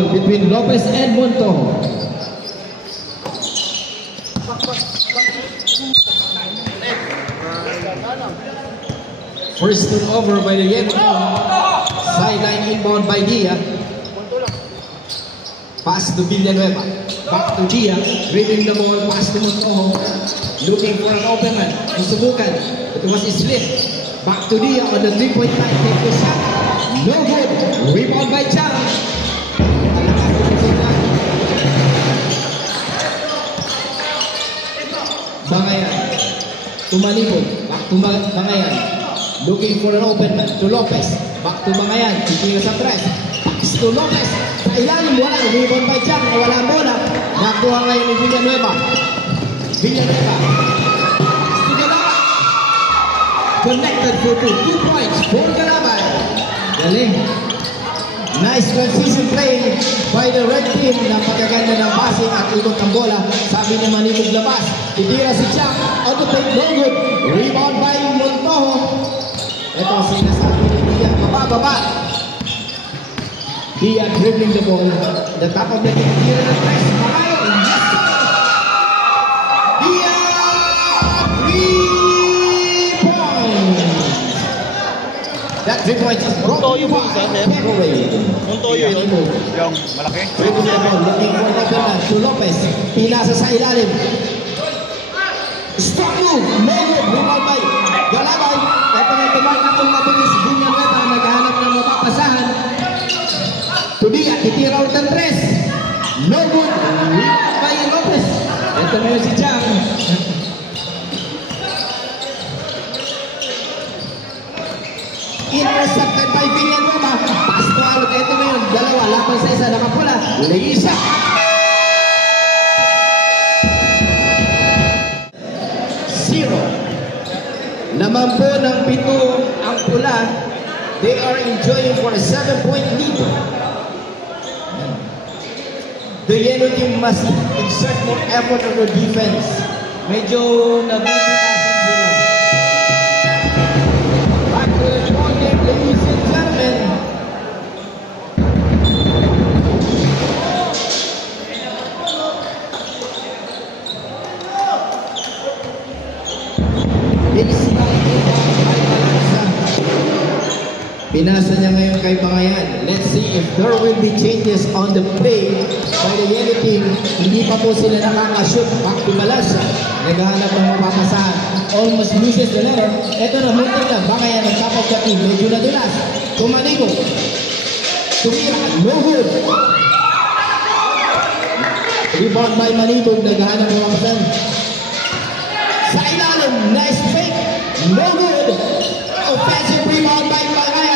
foul between Lopez and Montojo. First turnover by the Yellow team. Sideline inbound by Dia. Pass to Villanueva. Back to Dia. Reading the ball. Pass to Montojo. Looking for an open man. Susubukan. It was split. Back to Dia on the 3-point line. Take the shot. No good. Rebound by Chang. Bangayan. Tumanipon. Back to Bangayan. Looking for an open man to Lopez. Back to Bangayan. Titingin sa press. Pass to Lopez. Sa ilalim wala. Rebound by Chang. Wala bola. Nakuha ngayon ni Villanueva. Villanueva. Connected for 2 points for Galabay. Galing. Nice transition play by the red team. Napakaganda ng passing at ikot ang bola. Sabi ni Manibog labas. Titira si Chang. Out of play. No good. Rebound by Montojo. Ito sinasabi ni Dia. Baba. Dia dribbling the ball. The top of the game. Tira ng press. Dia. 3 points. That 3 points is brought to you by Montoyo yun. Yung malaki. Dribbling the ball. Looking for the ball to Lopez. Pinasa sa ilalim. Stop move. No good. Rebound by Galabay. Ito na tumark na itong mabilis. Villanueva naghahanap ng mapapasahan. To Dia. Titira out ng tres. No good. Rebound by Lopez. Ito na yun si Chang. Intercepted by Villanueva. Pass to out. Ito na yun. Dalawa. Laban sa isa. Nakapula. Lisa. Naman po ng pito ang pula. They are enjoying for a 7-point lead. The yellow team must exert more effort on their defense. Medyo nabibitasin sila. Back to the ball game, ladies and gentlemen. Pinasa niya ngayon kay Bangayan. Let's see if there will be changes on the play by the yellow team. Hindi pa po sila nakakashoot. Back to Malasa. Naghahanap ng mapapasahan. Almost loses the letter. Ito na, muntik na. Bangayan ang top of the team. Medyo nadulas. Tumanigo. Tumira. No good. Rebound by Manibog. Naghahanap ng mapapasahan. Sa ilalim. Nice fake. No good. Offensive rebound by Bangayan.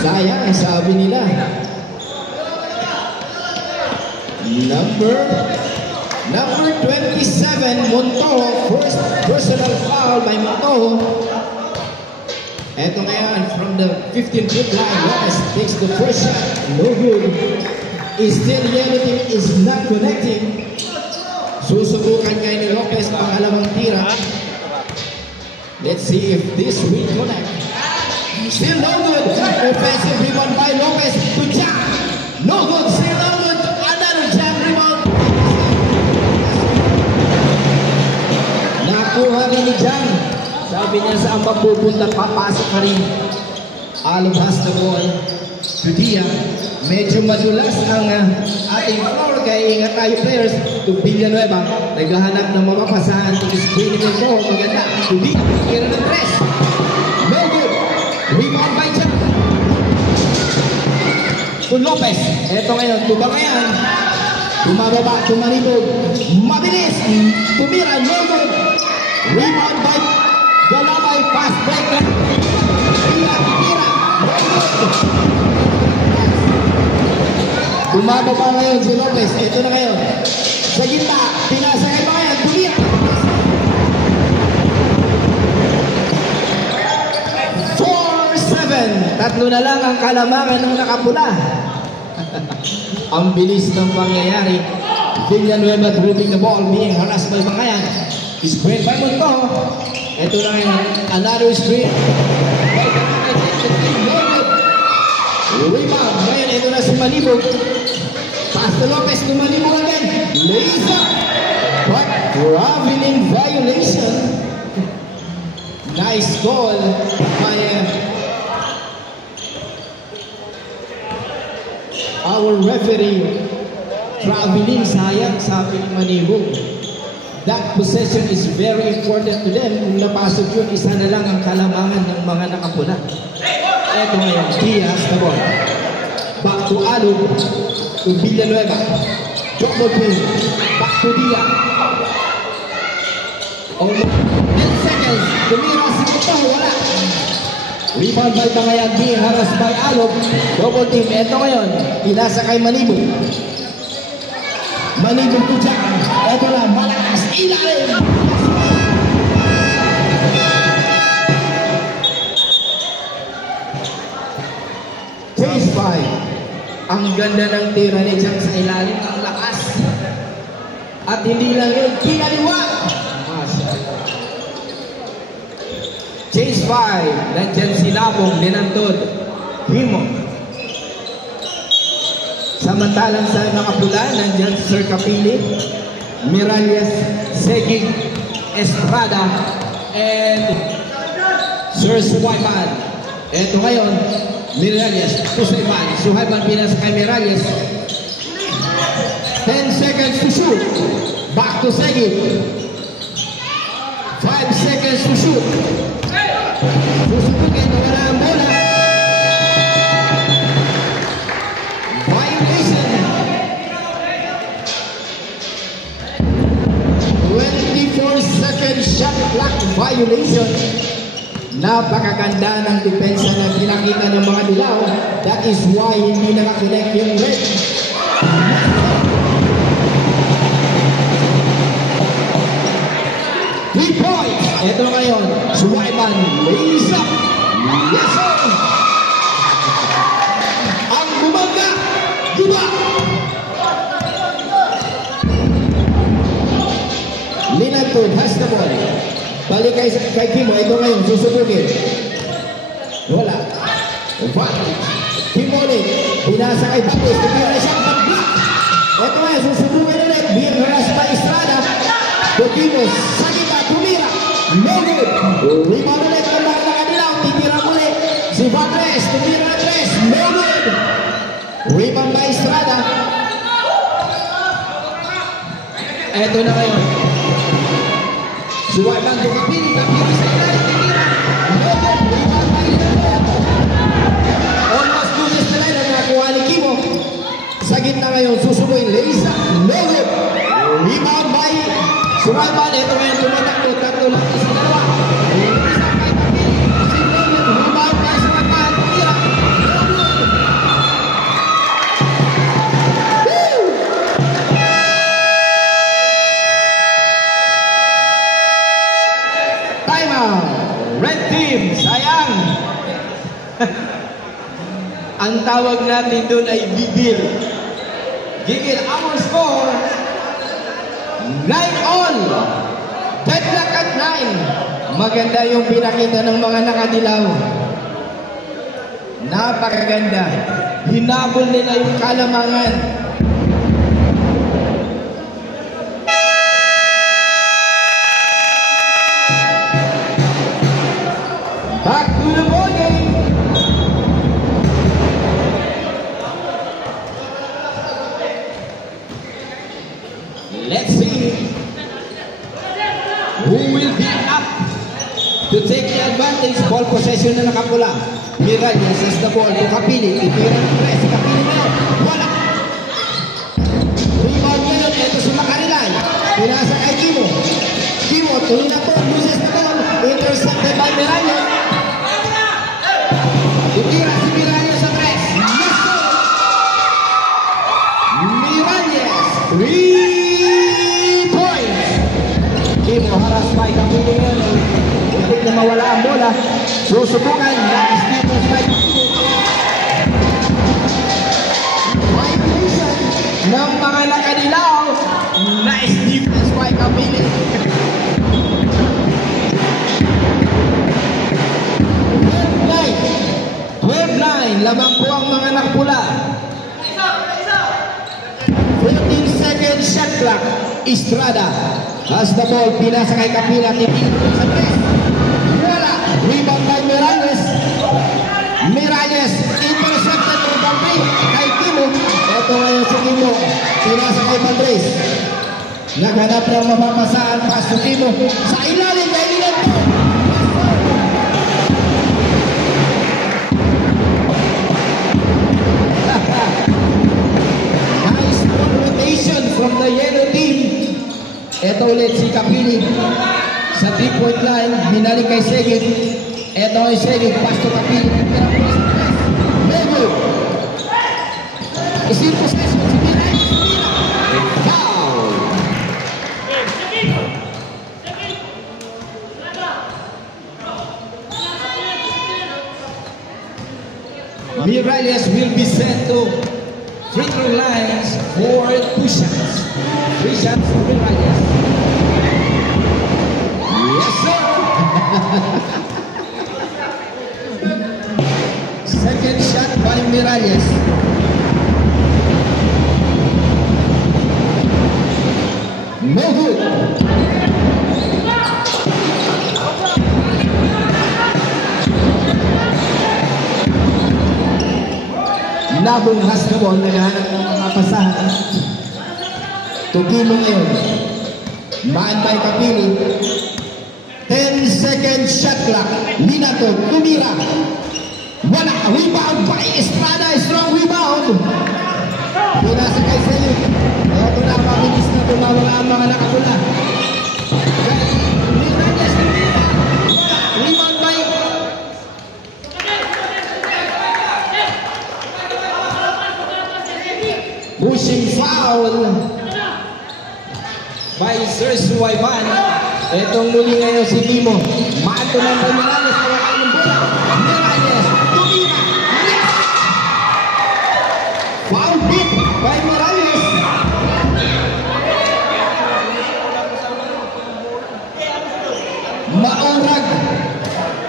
Sayang, sabi nila. Number 27, Montojo. First personal foul by Montojo. Eto na yan, from the 15-foot line. Lopez takes the first shot. No good. Still, yellow team is not connecting. Susubukan ngayon ni Lopez ang pangalawang tira. Let's see if this will connect. Still no good. Offensive rebound by Lopez to Chang. No good. Still no good. Another Chang rebound. Nakuha ni Chang. Sabi niya saan pa pupunta, papasok ka rin. Alabas the ball to Dia. Medyo madulas ang ating floor. Kaya ingat tayo players. To Villanueva. Naghahanap ng mapapasahan. To screening and ball. Maganda. To Dia. Kira ng tres. No good. Rebound by Chang. To Lopez. Eto ngayon, to Bangayan. Tumababa, tumanibog. Mabilis. Tumira, no good. Rebound by Galabay. Fast break. Tira. No good. Tumababa ngayon si Lopez. Eto na ngayon. Sa gitna, pinasa kay Bangayan. Tumira. Tatlo na lang ang kalamangan ng nakapula. Ang bilis ng pangyayari. Villanueva dribbling the ball, being harassed by Bangayan. Screen by Montojo. Ito na ngayon, another screen. gonna take the thing. No good. Rebound. Ngayon, ito na si Malibog. Pastor Lopez to Malibog again. Laser. But traveling violation. Nice goal by our referee. Traveling, sayang, sabi ni Manibog. That possession is very important to them. Kung napasok yun, isa na lang ang kalamangan ng mga nakapula. Ito ngayon, Diaz na ball. Back to Alug. To Villanueva. Drop ball play. Back to Diaz. Almost 10 seconds. Tumira si Kupaw. Wala. Rebound by Bangayan. Being harassed by Alug. Double team. Ito ngayon. Inasa kay Manibog. Manibog to Jack. Ito na. Malakas. Ilalim. Phase 5. Ang ganda ng tira ni Jack sa ilalim. Ang lakas. At hindi lang yun. Kinaliwa. Chase 5. Nandyan si Labong. Linantod. Himo. Samantalang sa nakapula, nandyan si Sir Capili, Miralles, Segig, Estrada, and Sir Suhayman. Ito ngayon, Miralles, Suhayman pinas kay Miralles. 10 seconds to shoot. Back to Segig. 5 seconds to shoot. Susubukin na wala ang bola. Violation. 24-second shot clock violation. Napakaganda ng depensa na pinakita ng mga dilaw. That is why hindi nakakonect yung red. 3 points. Ito ngayon, Suhayman, lays up. Yes, sir. Ang bumangga, diba? Linantod has the ball. Balik kay Kimo. Ito ngayon, susubukin. Wala. Kimoli, pinasa kay Batis. Tigil na siyang pag-block. Ito ngayon, susubukin ulit. Being harassed by Estrada. Bukimos, sakita, tumira. No good. Rebound ulit ang mga nakadilaw. Titira ulit. Si Batres, tumira na 3. No good. Rebound by Estrada. Ito na ngayon. Suhayman, Kapili sa ilalim. Titira. No good. Rebound by Estrada. Almost loses na rin ang nakuha ni Kimo. Sa gitna ngayon, susubuin. Leisa. No good. Rebound by Suhayman. Ito ngayon, tumatakbo. Tatlo lang sa dalawa. Leisa kay Kapili. Rebound by Suhayman. Titira. Woo! Time out. Red team, sayang. Ang tawag natin doon ay gigil. Gigil. Our score, 9-all. Deadlock at 9. Maganda yung pinakita ng mga nakadilaw. Napakaganda. Hinabol nila yung kalamangan. Back to the ball game. Let's see who will be up to take the advantage. Ball possession na nakapula. Miralles has the ball to Kapili. Itira ng press. Kapili na yun. Wala. Rebound ngayon. Ito si Macarilay. Pinasa kay Kimo. Kimo, tuloy na po. Loses na ball. Intercepted by Miralles. Itira si Miralles sa press. Yes, sir. Miralles. 3 points. Kimo haras by Kapili ngayon. Hindi na mawala ang bola. Susubukan. Last defense by Kapili. Violation ng mga nakadilaw. Nice defense by Kapili. 13 seconds shot clock. Estrada has the ball. Pinasa kay Kapila. Titilo sa press. Wala. Rebound by Miralles. Miralles. Intercepted. Rebound kay Kimo. Ito ngayon si Kimo. Pinasa kay Madres. Naghanap ng mapapasaan. Pass to Kimo. Sa ilalim. Kay Lilanto. Nice rotation from the yellow team. Ito ulit si Kapili sa 3-point line, binalik kay Segit. Ito ay Segit, pass to Kapili. Mego is in possession. Si Pinay foul. Miralles will be sent to free throw lines for 2 shots. 3 shots for Miralles. Yes, sir. Second shot by Miralles. No good. Nabunghas na ball, naghahanap ng mga pasahan. Tugimo ngayon. Man by Kapili. 10 seconds shot clock. Minato, tumira. Wala. Rebound by Estrada. Strong rebound. Pinasa kay Sayuk. Ito na, mabilis na tumawala ang mga nakapula. Miralles, tumira. Rebound by pushing foul by Sir Suwayman. Itong muli ngayon si Timo. Mato ng Miralles. Hawakan ng bola. Miralles. Tumira. Yes! Foul hit by Miralles. Maurag.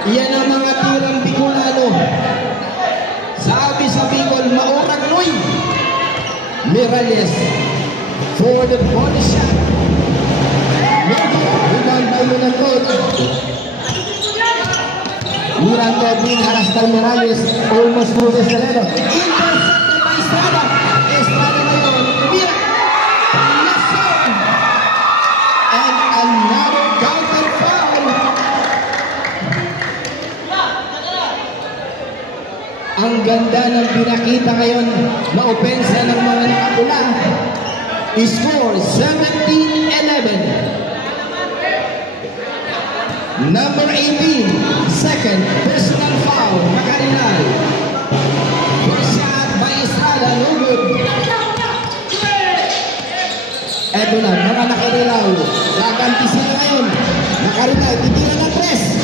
Iyan ang mga tirang Bicolano. Sabi sa Bicol, maurag Noy. Miralles for the body shot. Rebound by Miranto. Miranto being harassed by Miralles. Almost through the level. Intercepted by Estrada. Estrada ngayon. Mira. Yes, sir. And another counter foul. Ang ganda ng pinakita ngayon na opensa ng mga nakapula. Score 17-11. Number 18, second personal foul, Makarilal. First shot by Estrada, no good. Eto na, mga Nakarilaw. Gaganti sila ngayon. Makarilal, titira na tres.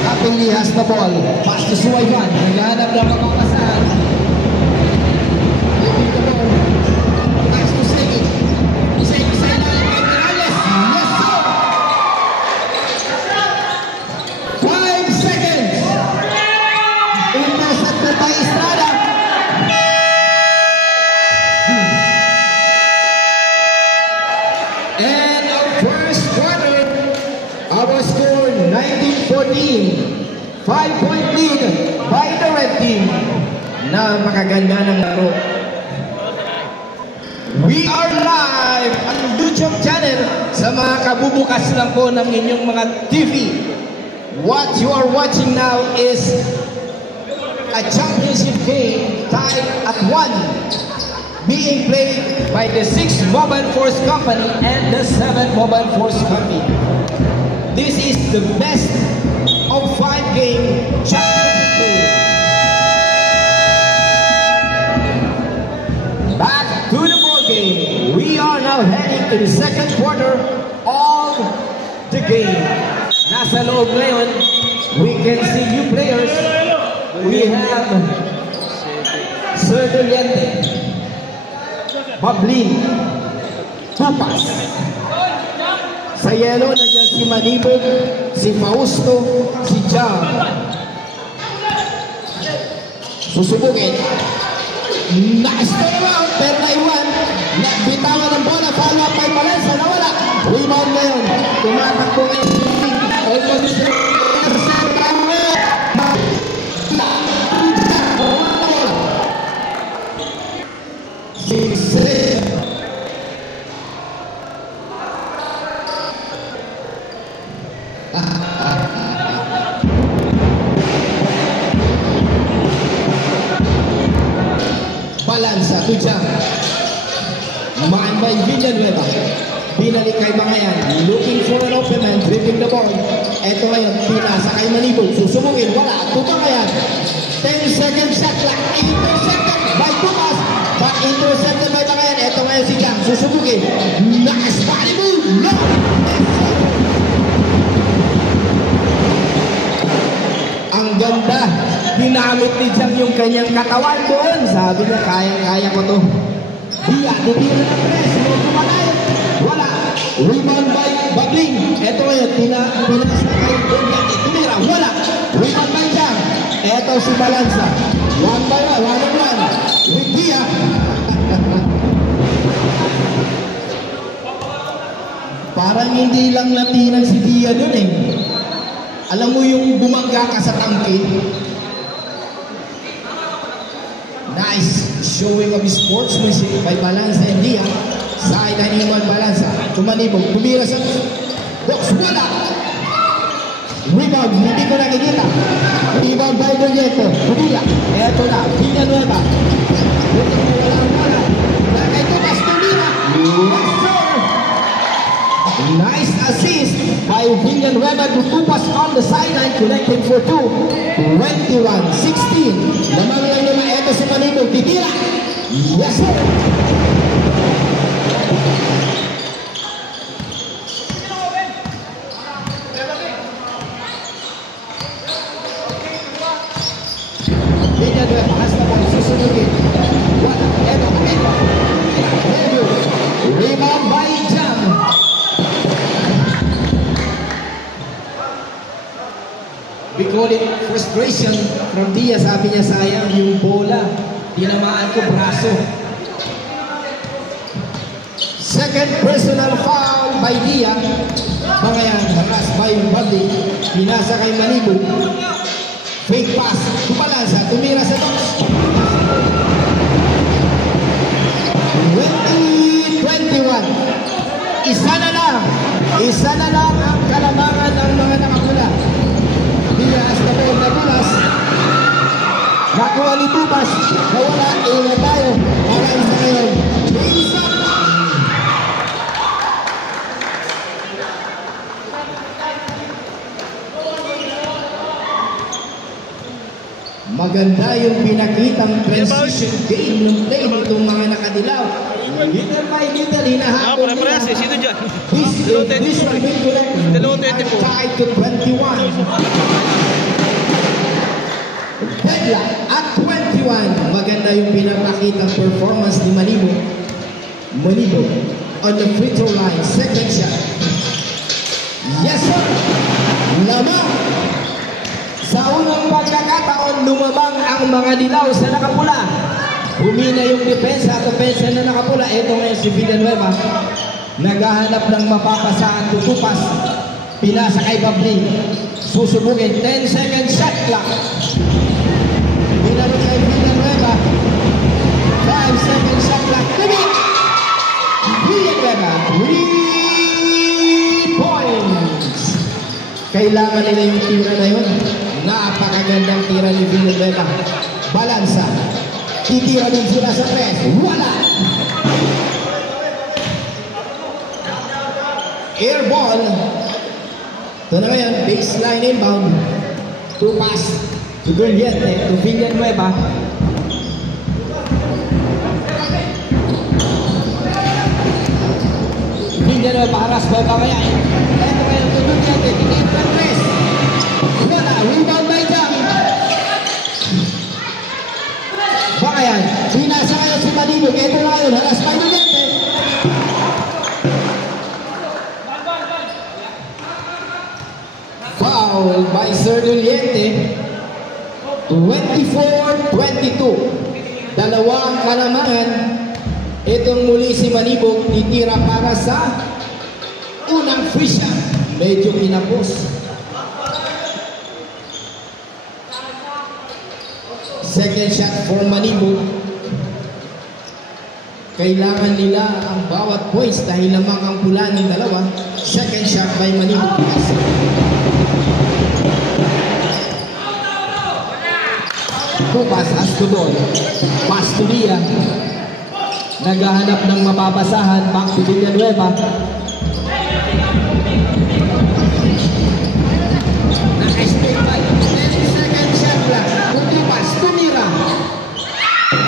Kapili has the ball. Pass to Suwayman. Naghahanap ng mapapasaan. Moving the ball. Pass to Segit. Segit sa ilalim kay Miralles. Yes, sir! 5 seconds. Intercepted by Estrada. And our first quarter, our score 19-14. 5-point lead by the red team. Napakaganda ng laro. We are live on YouTube channel sa mga kabubukas lang po ng inyong mga TV. What you are watching now is a championship game tied at 1, being played by the 6 Mobile Force Company and the 7 Mobile Force Company. This is the best of 5-game championship game. Back to the ball game. We are now heading to the second quarter of the game. Nasa loob ngayon, we can see new players. We have Sir Doliente, Pablin, Tupas, Sa yellow, nandiyan si Manibog, si Fausto, si Jam. Susubugin. Nice turnaround, pero naiwan. Bitawan ng bola, follow up by Balansa, nawala. Rebound ngayon. Tumatakbo ngayon. Almost Balansa to Jam. Man by Villanueva. Binalik kay Bangayan. Looking for an open man. Dribbling the ball. Ito ngayon. Pinasa kay Manibog. Susubugin. Wala. Bangayan. 10-second shot clock. Intercepted by Tumas. But intercepted by Bangayan. Ito ngayon si Jam. Susubugin. Nice body move. No. Ang ganda. Dinamit ni Jam yung kanyang katawan doon. Sabi niya, kaya-kaya ko to. Dia, dutira ng press. Wala. Rebound by Babling. Ito ngayon, pinasa kay Dunyate. Tumira, wala. Rebound by Jam. Ito si Balansa. One by one. With Dia. Parang hindi lang latinan si Dia doon eh. Alam mo yung bumangga ka sa tangke. Nice showing of sportsmanship by Balansa and Dia. Sideline Iman Balansa. Tumanibog. Tumira sa box. Wala. Rebound. Hindi ko nakikita. Rebound by Doñeto. Tumira. Eto na. Villanueva. Wala. Nakay Tumas. Tumira. Nice assist by Villanueva to Tupas on the sideline. Connecting for 2. 21-16. Lamang lang naman. Eto si Manibog. Titira. Yes, sir. Villanueva has the ball. Susunugin. Eto. Rebound by Jam. We call it frustration from Dia. Sabi niya, sayang yung bola. Tinamaan ko braso. Second personal foul by Dia. Bangayan, haras by Babli. Pinasa kay Manibog. Fake pass. Balansa. Tumira sa box. 20-21. Isa na lang ang kalamangan ng mga nakapula. Dia as the ball nabulas. Nakuha ni Tumas. Nawala. Iwan tayo. Balansa ngayon. Isa. Maganda yung pinakitang transition game ng play nitong mga nakadilaw. Little by little, hinahabol nila. Sino dyan? This will be correct. Tied to 21. Deadlock at 21. Maganda yung pinapakitang performance ni Manibog. Manibog on the free throw line. Second shot. Yes, sir. Lamang. Sa unang pagkakataon, lumabang ang mga dilaw sa nakapula. Humina yung depensa at opensa na nakapula. Ito ngayon si Villanueva. Naghahanap ng mapapasa at tutupas. Pinasa kay Babli. Susubugin. 10-second shot clock. Pinalo kay Villanueva. 5-second shot clock. Villanueva. 3 points. Kailangan nila yung tira na yun. Napakagandang tira ni Villanueva. Balansa. Titira din sila sa press. Wala. Air ball. Ito na ngayon. Baseline inbound. 2 pass. To Gugliette. To Villanueva. Villanueva haras by Bangayan. Ito ngayon to Gugliette. Titira ng press. Wala. Rebound by Jam. Bangayan. Binasa kayo si Manibog. Ito na ngayon. Halas by Gugliette. foul by Sir Doliente. 24-22. Dalawang kalamangan. Itong muli si Manibog itira para sa unang free shot. Medyo kinapos. Second shot for Manibog. Kailangan nila ang bawat points dahil lamang ang pula ng dalawa. Second shot by Manibog. Tupas Ascudon. Pass to Dia. Naghahanap ng mapapasahan. Back to Villanueva. Naka-stay by 10 second shot lang. Tupas, tumira.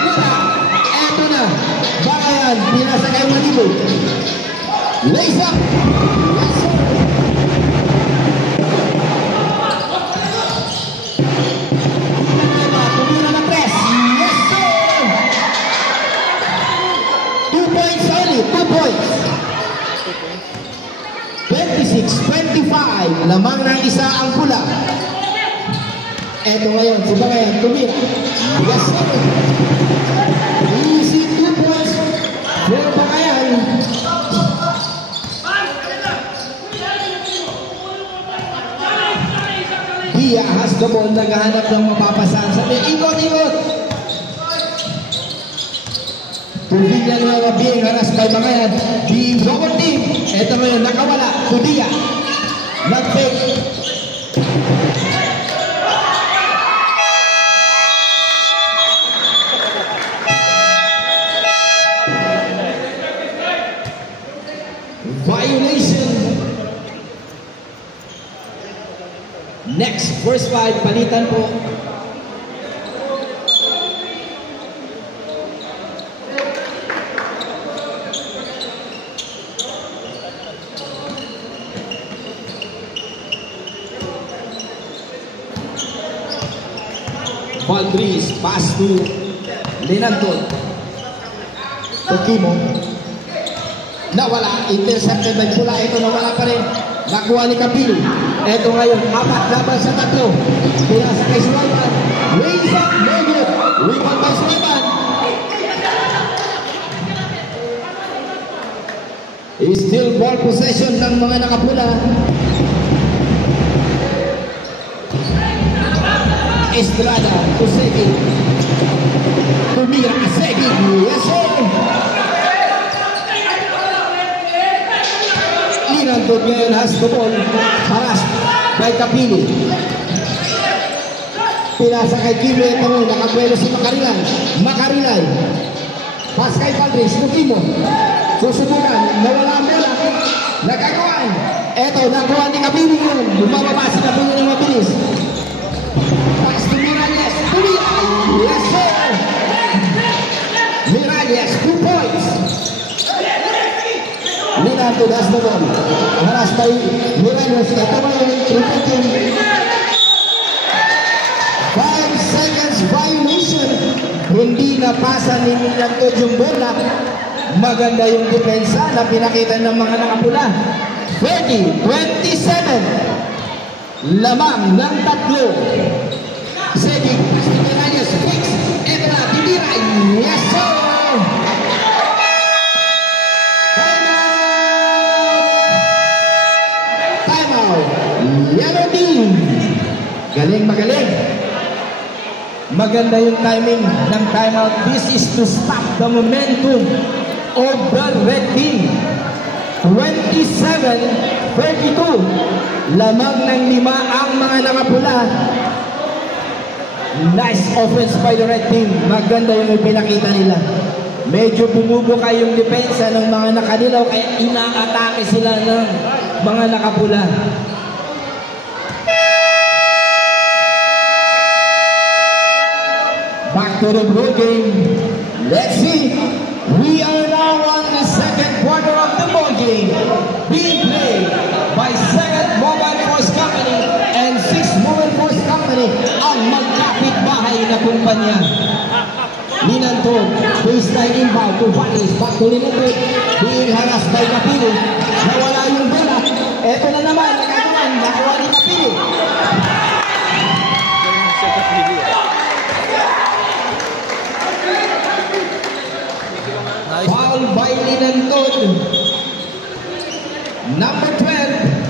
Mira. Eto na. Bakayan. Pinasa kay Manibog. Lace up. Yes, sir. Tumira na press. Yes, sir. 2 points only. 2 points. 26-25. Lamang ng isa ang pula. Eto ngayon. Si Bakayan. Tumira. Yes, sir. Easy 2 points. For Bakayan. Dia has the ball, naghahanap ng mapapasahan sa ikot-ikot. Tubig na mga being harassed by Bakayan. Being double team. Ito ngayon, nakawala. To Dia. Nag-fake. Violation. Next, first 5, palitan po. Valdris, pass to Linanton. Tokimo. Nawala, intercepted by Pula. Ito nawala pa rin. Nakuha ni Capillo. Ito ngayon, 4 laban sa 3. Pinasa kay Sulaiman. Raise up, no good. Rebound by Sulaiman. Still ball possession ng mga nakapula. Estrada, Kusegi. Tumira, Kusegi. Yes, sir. Linanton ngayon has the ball. Harassed by Capillo. Pinasa kay Kimo. Ito mo, nakabuelo si Makarilay. Makarilay. Pass kay Valdris. Lukimo. Susubukan. Nawala ang bola. Nagkagawan. Ito, nakuha ni Capillo ngayon. Bumababa si Capillo ng mabilis. Pass to Miralles. Yes, sir. Miralles, 2 points. Linanton has the ball. Harassed by Miralles. Ito ngayon, repeating. 5 seconds violation. Hindi napasa ni Linanton yung bola. Maganda yung depensa na pinakita ng mga nakapula. 30-27. Lamang ng 3. Segi, Miralles, fix. Ito na, titira. Yes, sir. Yellow team. Galing, magaling. Maganda yung timing ng timeout. This is to stop the momentum of the red team. 27-32. Lamang ng 5 ang mga nakapula. Nice offense by the red team. Maganda yung pinakita nila. Medyo bumubuka yung depensa ng mga nakadilaw kaya inaatake sila ng mga nakapula. Back to the ball game. Let's see. We are now on the second quarter of the ball game. Being played by 7 Mobile Force Company and 6 Mobile Force Company, ang magkapit-bahay na kumpanya. Linanton, baseline inbound to Valis, back to Linanton, being harassed by Capillo. Nawala yung bola. Eto na naman, nakagawa naman, nakuha ni Kapili. Foul by Linantod. Number 12.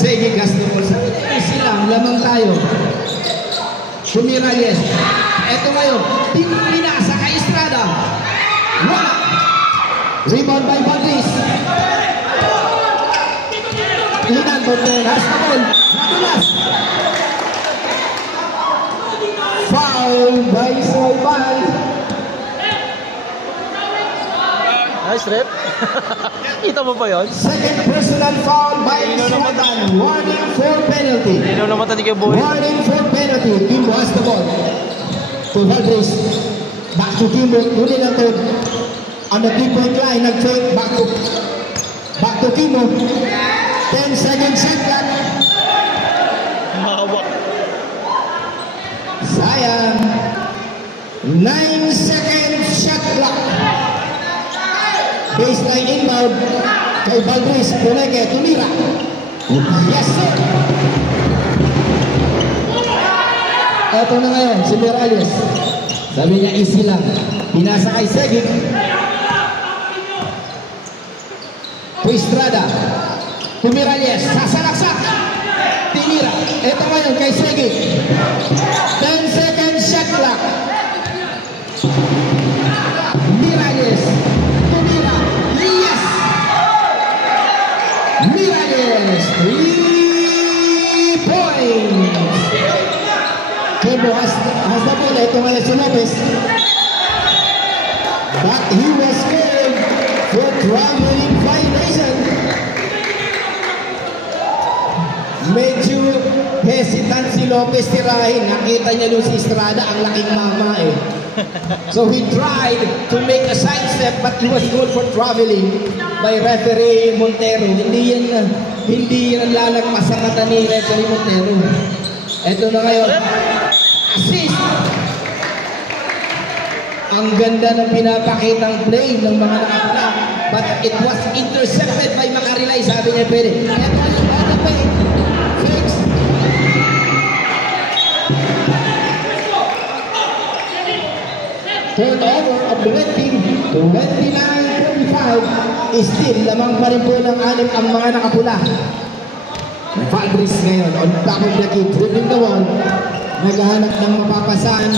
Sige, Castro. Sabi niya silang, lamang tayo. Sumirales. Ito ngayon, pinasa kay Estrada. Wala. Rebound by Valdez. Linantod has the ball. Natulas. Foul by Solban. Nice rep. Kita mo ba yun? Second personal foul by Solban. Warning for penalty. Ino naman tadi kay Boy. Warning for penalty. Kimbo has the ball. To Valdez. Back to Kimbo. Huli na to. On the 3-point line. Nag-fake. Back to Kimbo. 10 seconds shot clock. Mahawak. Sayang. 9 seconds shot clock. Baseline inbound. Kay Valdez. Puleke. Tumira. Yes, sir. Ito na ngayon. Si Morales. Sabi niya easy lang. Pinasa kay Segit. Estrada. Tumirales. Sasalaksak. Tinira. Ito ngayon kay Segit. 10 seconds shot clock. Miralles. Tumira. Yes. Miralles. 3 points. Kimbo has the ball. Ito ngayon si Lopez. But he was called for traveling violation. Medyo hesitant si Lopez tirahin. Nakita niya nung si Estrada ang laking mama eh. So he tried to make a sidestep but he was called for traveling by referee Montero. Hindi yan lalagpas sa mata ni referee Montero. Ito na ngayon. Assist. Ang ganda ng pinapakitang play ng mga nakapula. But it was intercepted by Macarilay. Sabi niya pwede. Ito yung other play. Fix. Turnover of the red team. 29-25. Still, lamang pa rin po ng anim ang mga nakapula. Valdez ngayon on top of the key. Dribbling the wall. Naghahanap ng mapapasan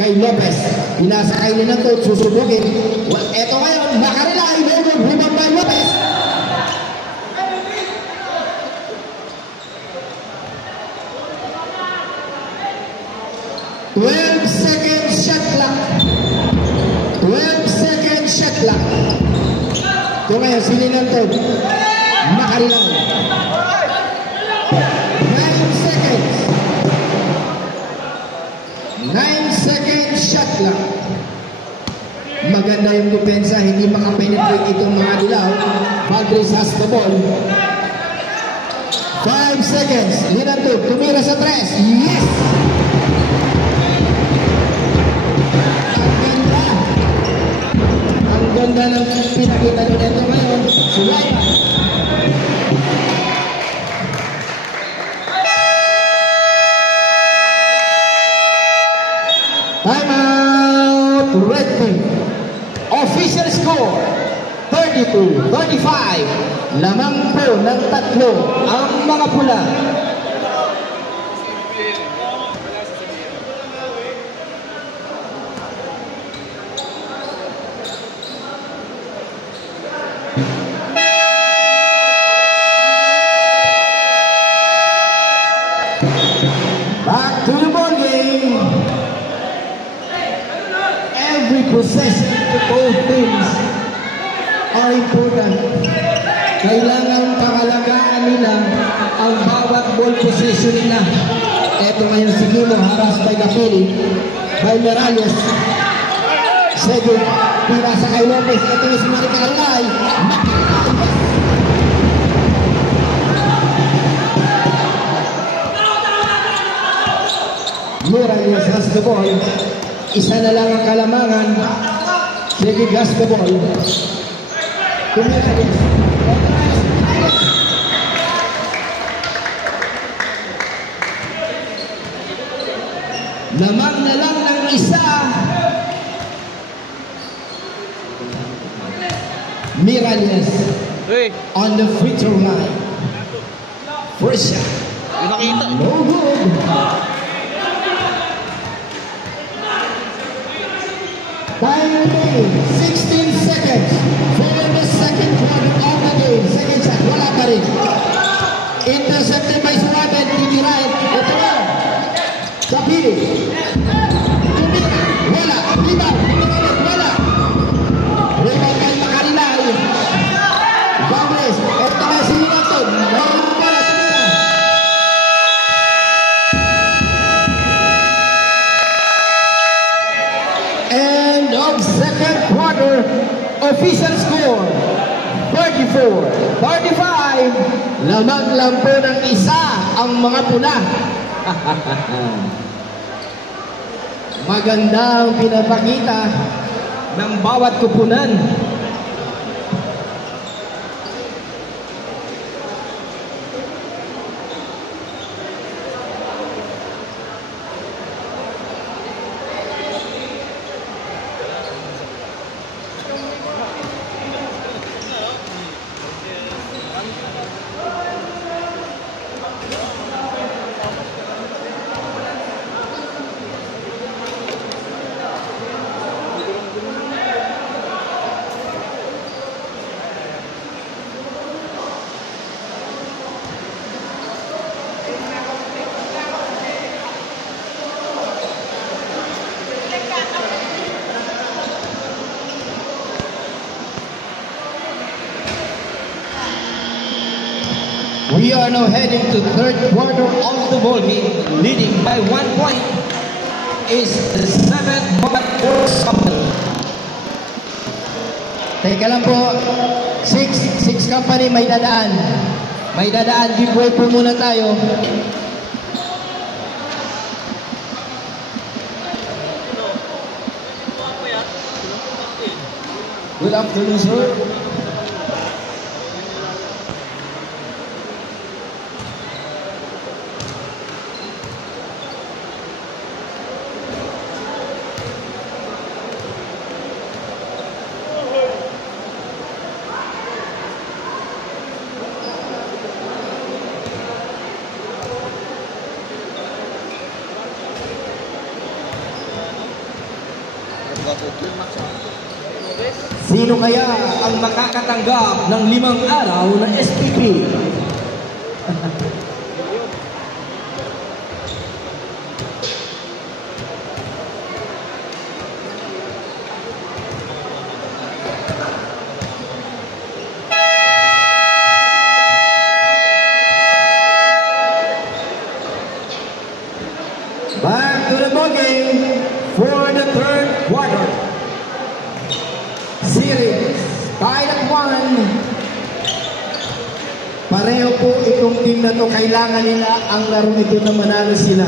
kay Lopez. Pinasa kay Linantod. Susubukin. Ito ngayon. Macarilay. Rebound by Lopez. Seconds shot clock. 12 seconds shot clock. Ito ngayon si Linantod. Macarilay. 9 seconds. 9 seconds shot clock. Maganda yung depensa. Hindi makapenetrate itong mga dilaw. Valdez has the ball. 5 seconds. Linantod. Tumira sa 3. Yes! Ganda ng pinakita nyo nito ngayon. Sulaiman. Time out. Red team. Official score. 32-35. Lamang po ng tatlo ang mga pula. Back to the ball game. Every possession to both teams are important. Kailangan pangalagaan nila ang bawat ball possession nila. Ito ngayon si Gilo, haras by Kapili, by Morales. Segit, pinasa kay Lopez. Ito yung si Macarilay. Morales has the ball. Isa na lang ang kalamangan. Sige, gas the ball. Tumira. Lamang na lang ng isa. Miralles on the free throw line. First shot. No good. Time remaining 16 seconds for the second quarter of the game. Second shot, wala pa rin. Intercepted by Suwaben, TV right. Ito na. Sapiri. Wala. Rebound. Wala. Rebound kay Makarilay. Gomez. Ito na si Linaton. End of second quarter. Official score 44-45. Lamang lang po ng isa ang mga pula. Magandang pinapakita ng bawat kupunan. We are now heading to third quarter of the ball game. Leading by 1 point is the 7th Force Company. Teka lang po, 6 company may dadaan. May dadaan, giveaway po muna tayo. Good afternoon, sir. Sino kaya ang makakatanggap ng 5 araw na SPP? Back to the ball game for the third quarter. Series tied at 1. Pareho po itong team na to, kailangan nila ang laro ito na manalo sila.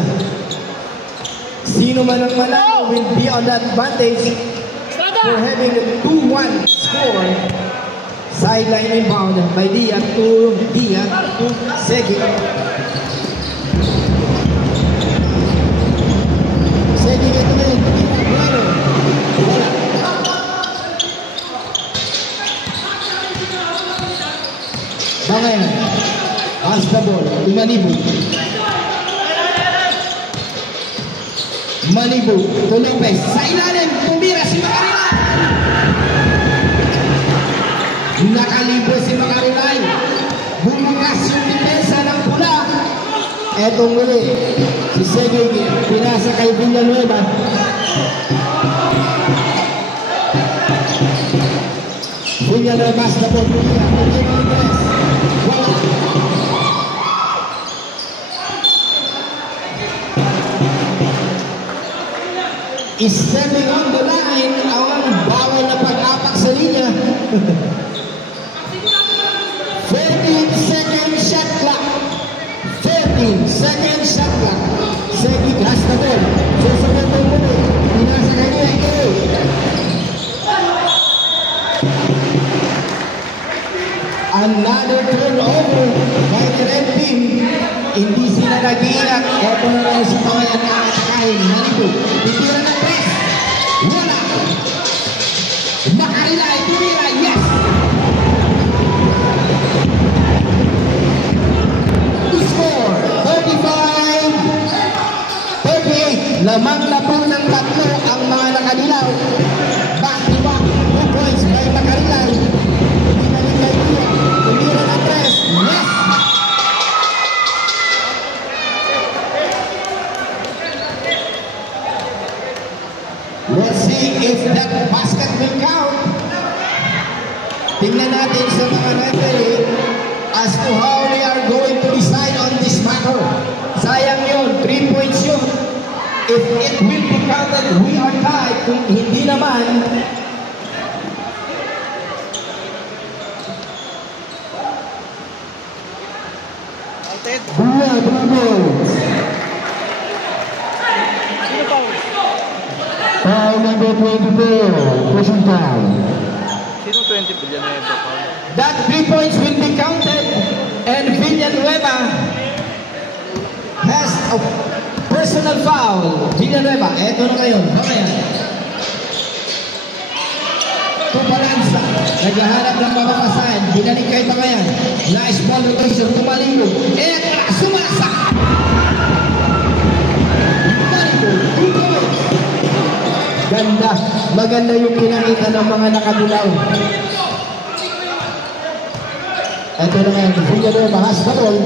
Sino man ang manalo will be on the advantage for having a 2-1 score. Sideline inbound by Dia to Segi. Segi ito na yun. Bangayan, pass the ball to Manibu. Manibu to Lopez. Sa ilalim, tumira si Makarilay. Nakalibo si Makarilay. Bumukas yung depensa ng pula. Etong muli, si Segeg, pinasa kay Villanueva. Villanueva, pass the ball to Villanueva. Stepping on the line, ang bawal na pag-apak sa linya. 14-second shot clock. 14-second shot clock. Segig has the ball. Susunod ang muli. Pinasa kanya. Lamang na po ng tatlo ang mga nakadilaw. Back to back, 2 points by Macarilay. Binalik kay Tia. Tumira ng press. Yes! Let's see if that basket will count. Tingnan natin sa mga referee as to how we are going to decide on this matter. Sayang yun, 3 points yun. If it will be counted, we are tied. Kung hindi naman, Foul number 24, pushing foul. Sino 20 Villanueva? that 3 points will be counted and Villanueva has a personal foul. Villanueva, eto na ngayon. Mamaya. Tupalansa. Naghahanap ng mamapasahan. Binalik kay Bakayan. Nice ball rotation. Tumalino. Eto na. Sumasa. Tumalino. 2 points. Ganda. Maganda yung pinakita ng mga nakadilaw. Ito na ngayon. Villanueva has the ball.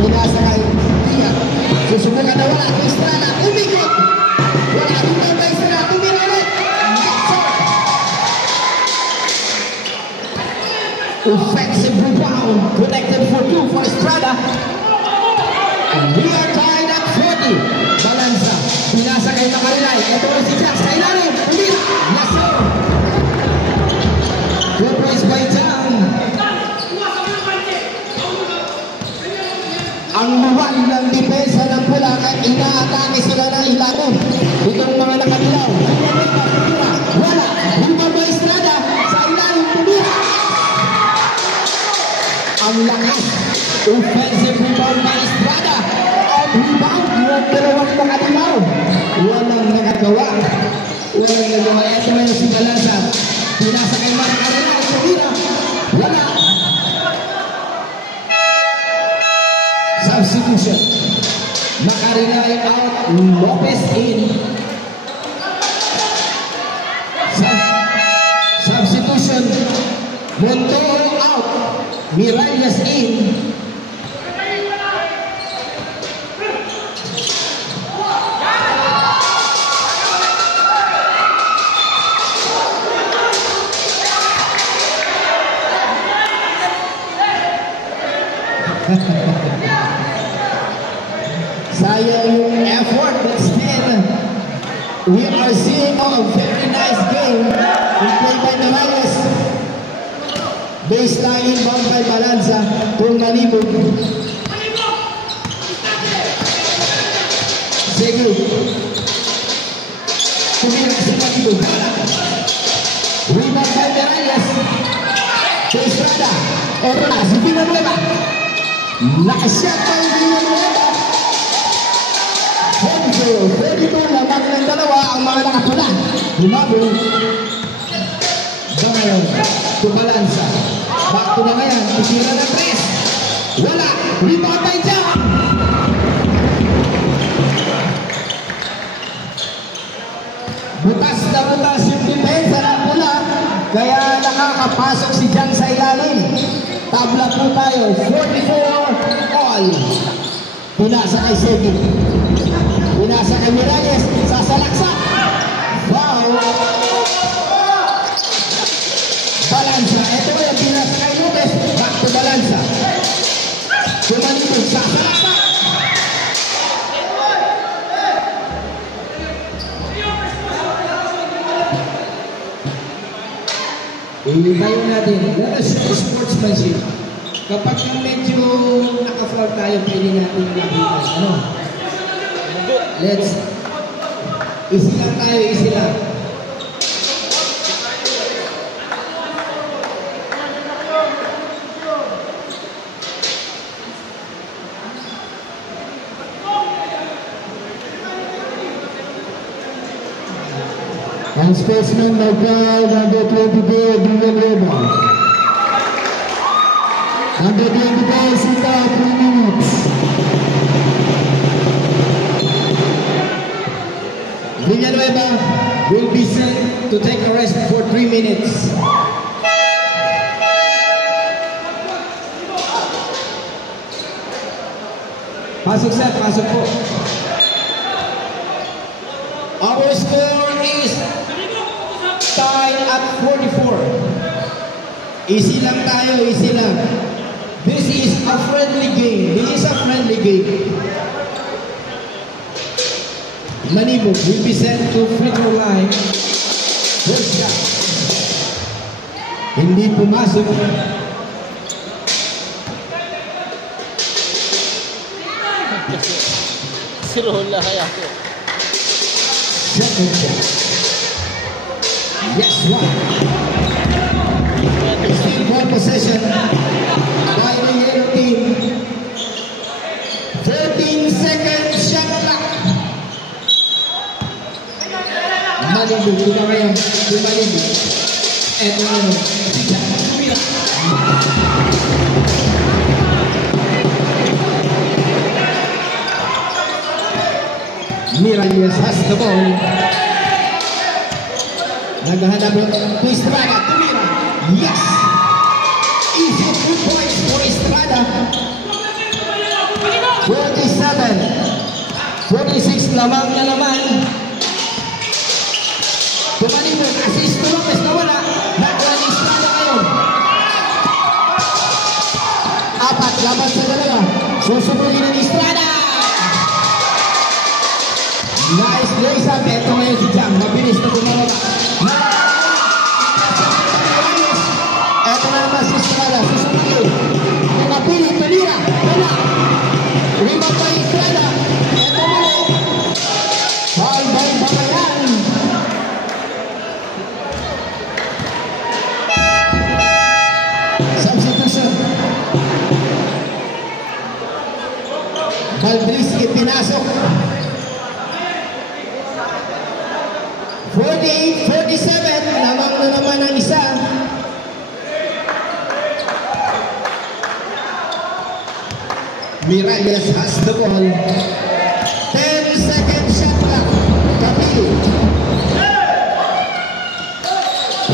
Pinasa kay Tia. Susubukan na wala. Estrada. Umikot. Wala. Tumang kay Estrada. Tumira ulit. Offensive rebound. Connected for 2 for Estrada. And we are tied at 40. Balansa. Pinasa kay Macarilay. Ito na si Jax. Kailangan. Tumira. Yes, sir. 2 points by Jam. Ang luwan ng depensa ng pula at inaatake sila ng ilalim. Itong mga nakadilaw. Wala. Rebound by Estrada. Sa ilalim. Tumira. Ang lakas. Offensive rebound by Estrada. Ang rebound ng dalawang nakadilaw. Walang nakagawa. Walang nagawa. Ito ngayon si Balansa. Pinasa kay Macarilay. Tumira. Wala. Substitution. Macarilay out. Lopez in. Substitution. Montoro out. Miralles in. Sayang yung effort, but still, we are seeing a very nice game played by Miralles. Baseline inbound by Balanza. Manibog. Sige. Tumira si Manibog. Rebound by Miralles. Estrada. Eto na, si Villanueva. Nakasyat pa yung Villanueva. 22 lamang ng dalawa ang mga nakapula. Humabol. Ba ngayon, Tubalansa. Back to na ngayon, titira ng 3. Wala. Rebound by Jam. Butas na butas yung depensa ng pula. Kaya nakakapasok si Jam sa ilalim. Tabla po tayo. 44 all. Pinasa kay Segi. Pinasa kay Miralles. Sasalaksak. Foul. Balansa. Ito ba yung pinasa kay Lopez? Back to Balansa. Tumanibog. Sasalaksak. Ibayon natin. That is sportsmanship. Kapag medyo naka-foul tayo, pwede natin labihan. Ano? Let's, easy lang tayo, easy lang. And spaceman by foul number 22, Villanueva. Number 25, Sita, 3 minutes. Villanueva will be sent to take a rest for 3 minutes. Pasok sir, pasok po. Our score is tied at 44. Easy lang tayo, easy lang. This is a friendly game. This is a friendly game. Manibog will be sent to free throw line. First shot. Hindi pumasok. Si Rola kaya ko. Second shot. Yes, one. Still one possession by the yellow team. 13-second shot clock. Manibog, kita ngayon. Manibog. Eto ngayon. Miralles has the ball. Naghahanap ng Estrada. Tumira. Yes! Easy 2 points for Estrada. 47. 46 lamang na naman. Tumanibog. Assist to Lopez na wala. Nagawa ni Estrada ngayon. 4 laban sa 2. Susubugin ng Estrada. Nice lace up. Ito ngayon si Jam. Mabilis na bumababa. Ito na naman si Estrada. Susubugin. Napili. Pelira. Wala. Rebound by Estrada. Ito muli. Foul by Bakayan. Substitution. Valdrisky pinasok. 48-47, lamang na naman ang isa. Miralles has the ball. 10-second shot clock. Kapil.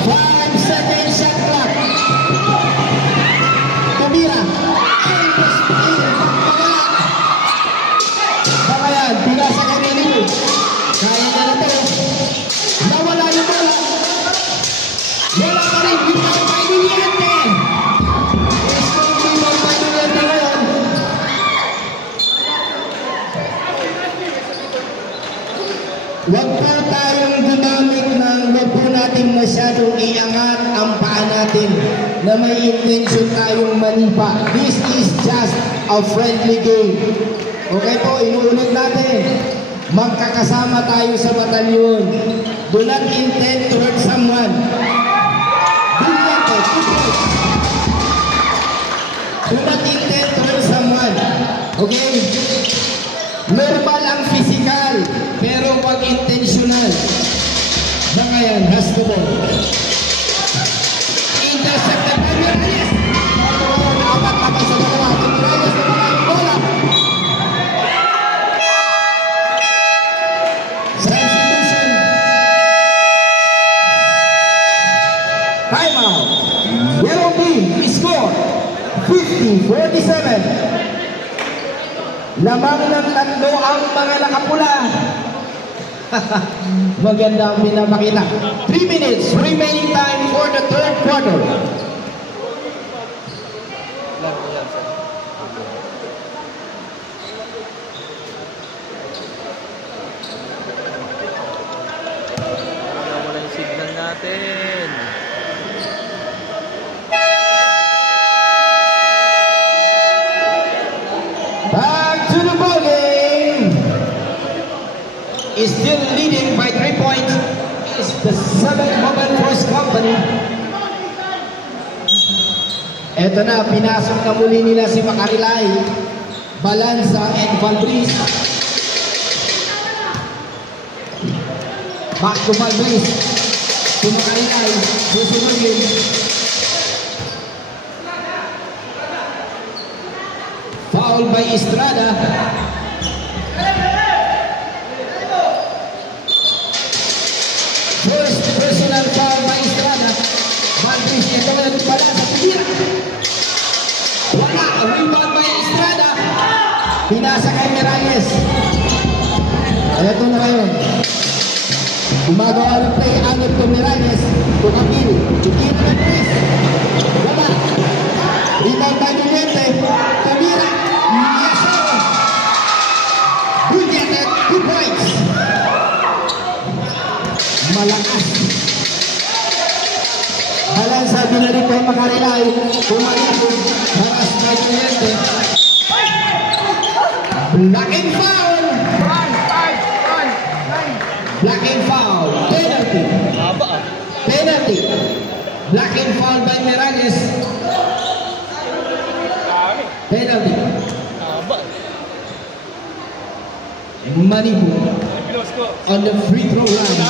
5-second shot clock. Tumira. Bakayan, tira sa kanino. Kaya na na to. Nawala yung bola. Wala pa rin. Ito kay Liliente. Ito kay Liliente ngayon. Huwag pa tayong gumamit ng huwag po natin masyadong iangat ang paa natin na may intention tayong manipa. This is just a friendly game. Okay po, inuulit natin. Magkakasama tayo sa batalyon. Do not intend to hurt someone. Do not intend to hurt someone. Okay? Normal ang physical, pero wag intentional. Bakayan, has the ball. Intercepted by Miralles. Apat laban sa 2. Miralles na mga yung bola. Substitution. Timeout. Yellow team score 50-47. Lamang ng 3 ang mga nakapula. Maganda ang pinapakita. 3 minutes remaining time for the 3rd quarter. Wala yung signal natin. Back to the ball game. Is still leading by 3 points. Is the 7th Mobile Force Company. Eto na, pinasok na muli nila si Macarilay, Balanza, and Valdris. Back to Valdris. To Macarilay. Susumagin. Foul by Estrada. personal foul by Estrada. Maltris, ito na rin pala sa tira. Wala, rebound by Estrada. Pinasa kay Miralles. Ito na ngayon. Gumagawa ng play, anod ko Miralles. Tumapil, titira ng Chris. Wala. Rebound by Dumente. Tumira. Yes, sir. Good yet, 2 points. Malakas. Halang sabi na rin kay Makarilay, pumalipod, haras by Dumente. Blocking foul. Blocking foul. Penalty. Penalty. Blocking foul by Miralles. Penalty. Manibu on the free throw line.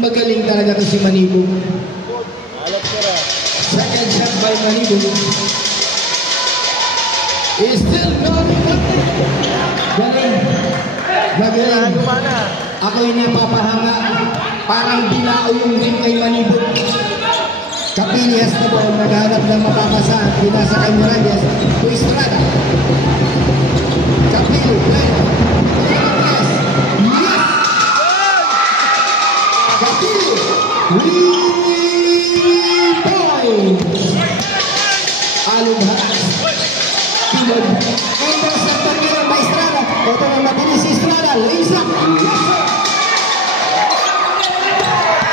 Magaling talaga to si Manibu. Second shot by Manibu. Is still not galing. Magaling. Ako hindi papahanga. Parang binao yung ring kay Manibu. Kapili has the ball, naghanap ng mapapasaan, pinasa kay Miralles, to Estrada. Kapili, play. Yes! Yes! Kapili! 3 points! Along haras. Pilod. Enter sa pagkira by Estrada. Ito ang mabilis si Estrada. Lisa! Yes, sir!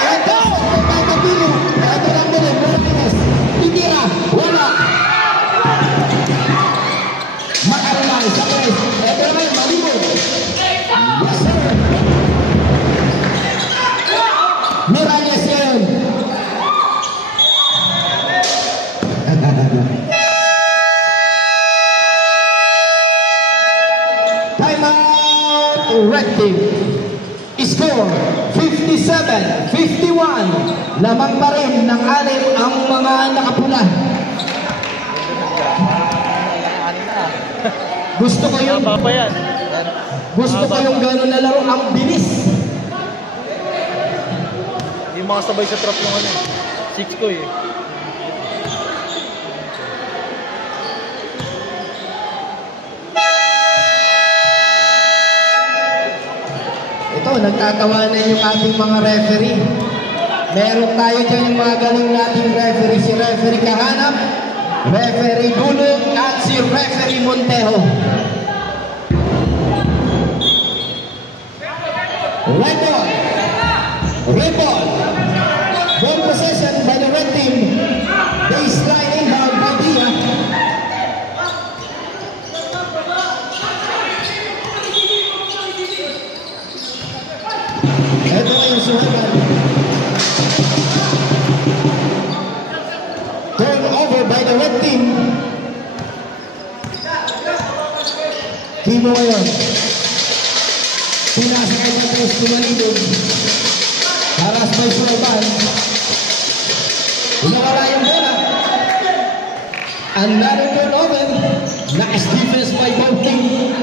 Ito! Ito Kapili! Ito lang mo rin. Titira! Wala! Makarilay sa press. Ito naman, Manibu. Yes, sir! Miralles yun. Time out! Red team. Score 57-51. Lamang pa rin ng 6 ang mga nakapula. Gusto ko yung gano'n na laro, ang bilis. Hindi makasabay sa trap ng 6 ko eh. Ito, nagtatawanan yung ating mga referee. Meron tayo dyan yung mga galing nating referee. Si referee Kahanap, referee Bulog, at si referee Montejo. Red ball. Red ball. Ball possession by the red team. Baseline inbound by Dia. Ito na yung suhagan. Turn over by the red team. Kimo ngayon. Pinasa kay Matos Kumalido. Haras by Suraban. Nawala yung bola. Another turnover. Nice defense by both teams.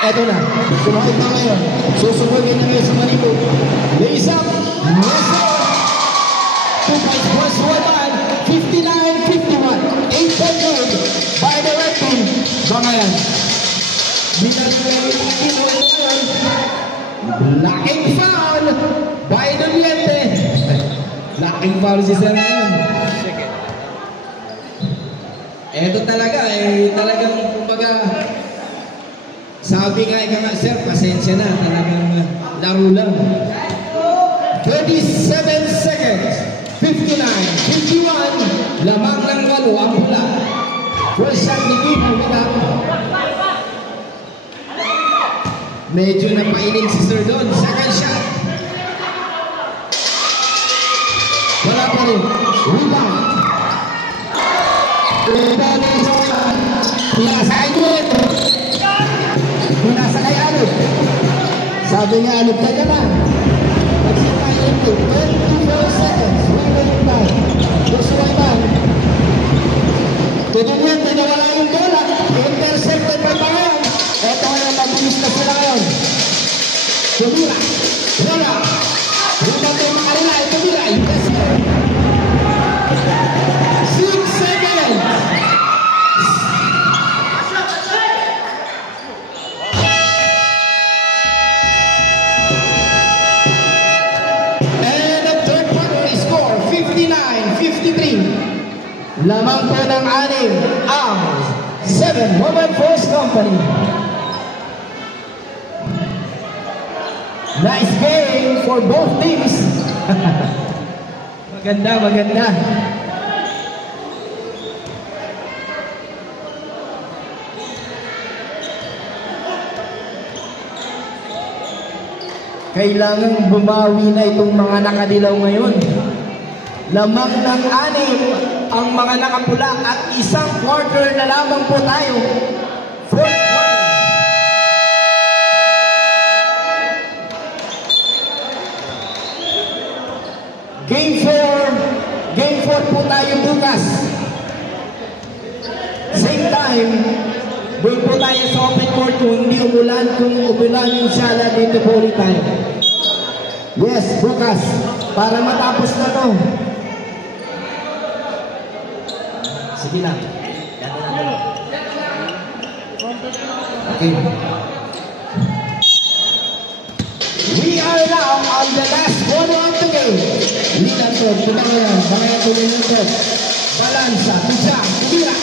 Eto na, sumakot na ngayon. Susugugin na ngayon sa Manibu. Lays up. Yes, sir. 2 points for Suraban. 59-51. 8-point lead by the red team. Bangayan. Blocking foul by the Dumente. Blocking foul si Sir ngayon. Eto talaga talagang kumbaga sabi nga ika nga, Sir, pasensya na, talagang laro lang. 27 seconds, 59-51, lamang ng 8 ang pula. First shot ni Kimo, medyo napainin si Sir Don. Second shot. Wala pa rin. Rebound. Rebound ni Sir. Pinasakay mo rin. Pinasakay Alod. Sabi niya, Alod ka naman. Nagsipay ito. 24 seconds. Lamang po ng 6 ang 7 Mobile Force Company. Nice game for both teams. Maganda, maganda. Kailangan bumawi na itong mga nakadilaw ngayon. Lamang ng 6 ang mga nakapula at isang quarter na lamang po tayo. Fourth quarter. Game 4 po tayo bukas. Same time, doon po tayo sa open court kung hindi umulan, kung umulan yung sala dito po ulit tayo. Yes, bukas, para matapos na to. Sige lang. Okay. We are now on the last quarter of the game. Linan to, tumayan, bangaya to Linan. Balansa, Tijang, Kubira.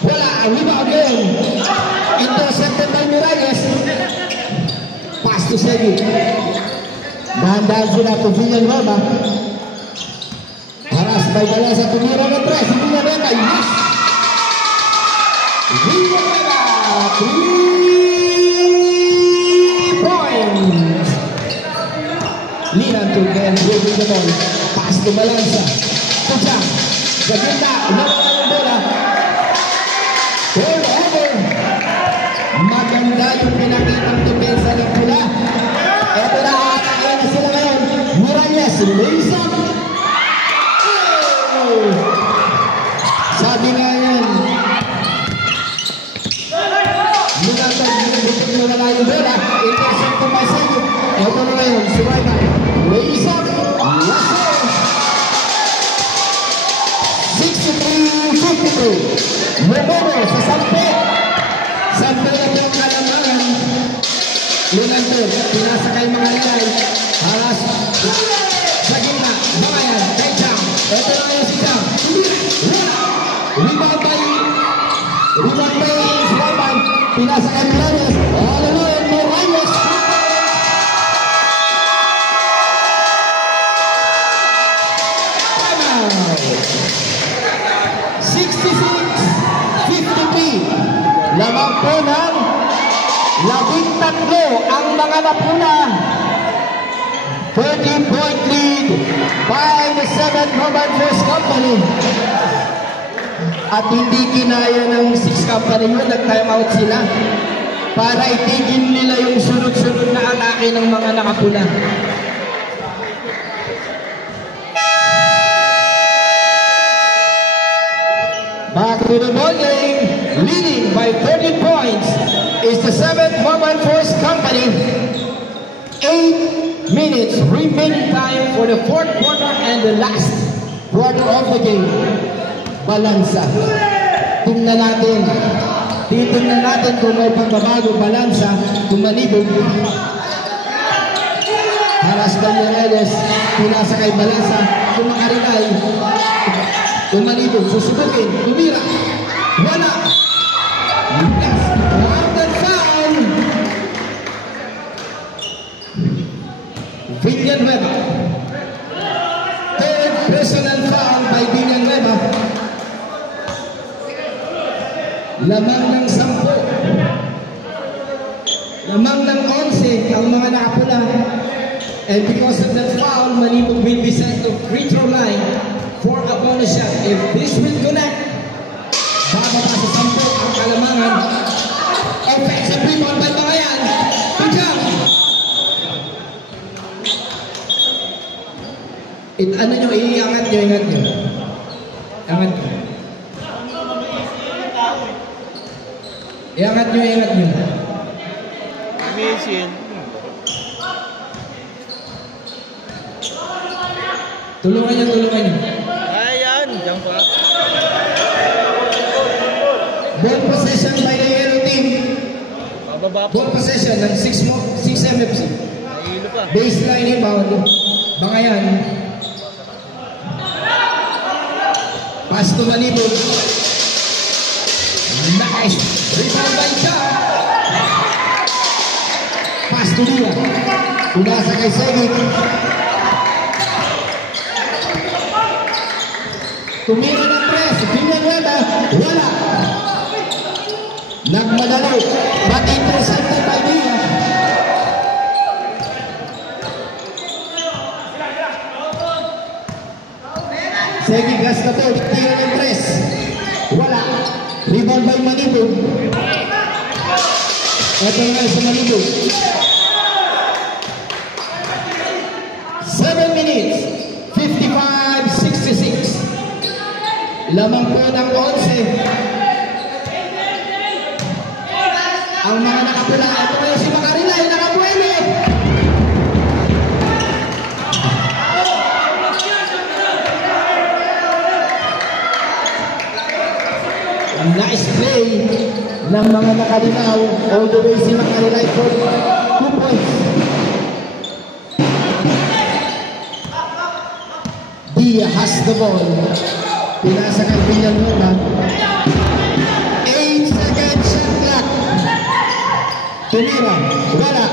Wala, rebound yun. Intercepted by Miralles. Pass to Segi. Dahan-dahan sila to Villanueva. Haras by Balansa, tumira ng 3. Si Villanueva, yes! Villanueva, 3 points. Linan to again, moving the ball. Pass to Balansa. Tijang. Sa ganda, umawalan ng bola. Turnover. Maganda yung pinakitang depensa ng pula. Ito na, ayan na sila ngayon. Miralles, lays up. Oh! Sabi nga yan. Minatag, minabukit mo na lang yung bola. Intercept to by Sego. Ito na ngayon, survival. Lays up. Yes, sir. 63-53. Momono sa Sampe. Sampe na ng Kalamangan. Lunando, pinasakay mga lalay. Haras. Sa gitna, Bangayan, kay Chang. Ito na yung si Chang. Rebound by Sulaiman. Pinasakay Miralles. All alone, Miralles. 66-53. Lamang po ng 13 ang mga napuna. 13-point lead by the 7 Mobile Force Company. At hindi kinaya ng 6 company yun, nag-time out sila para itigil nila yung sunod-sunod na atake ng mga nakapula. Back to the ball game, leading by 13 points is the 7th Mobile Force Company. 8 minutes remaining time for the 4th quarter and the last quarter of the game. Balansa. Tingnan natin. Titingnan natin kung may pagbabago. Balansa. Tumalibog. Haras Daniels. Pinasa kay Balansa. Kumakarinay. Tumalibog. Susubukin. Tumira. Wala. Last rounded foul. Villanueva. Third personal foul by Villanueva. Lamang ng 10. Lamang ng 11 ang mga nakapula. And because of that foul, Manibog will be sent to free throw line for a bonus shot. If this will connect, bababa sa 10 ang Kalamangan. Offensive rebound by Bangayan. Pijang! Ano nyo, iangat nyo. Angat nyo. Iangat nyo. Amazing. Tulungan nyo. Ayan, diyan pa. Ball possession by the yellow team. Bababa pa. Ball possession ng 6 MFC. Nahilo pa. Baseline inbound. Bangayan. Pass to Malibog. Nice. Rebound by Chang. Pass to Dia. Pumasa kay Segit. Tumira ng press. Villanueva. Wala. Nagmadali. But intercepted by Dia. Segit gas na po. Tira ng press. Wala. Rebound by Manibog. Ito nga sa Manibog. 7 minutes. 55-66. Lamang po ng 11. Ang mga nakapula. Ito nga si Macarilay. Nakapuwede. Nice play ng mga nakalinaw. All the way si Macarilay for 2 points. Dia has the ball. Pinasa kay Villanueva. 8 seconds shot clock. Tumira. Wala.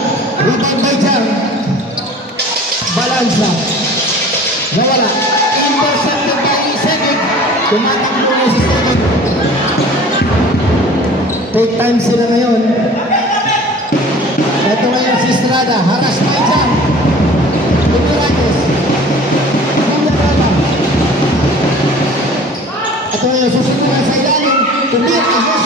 Rebound by Jam. Balansa. Nawala. Intercepted by Segit. Tumatakbo na si Segit. Take time sila ngayon. Ito ngayon si Estrada. Haras by Jam. Tumiranos. Tumiranos. Ito ngayon susunod sa ilalim. Tumiranos.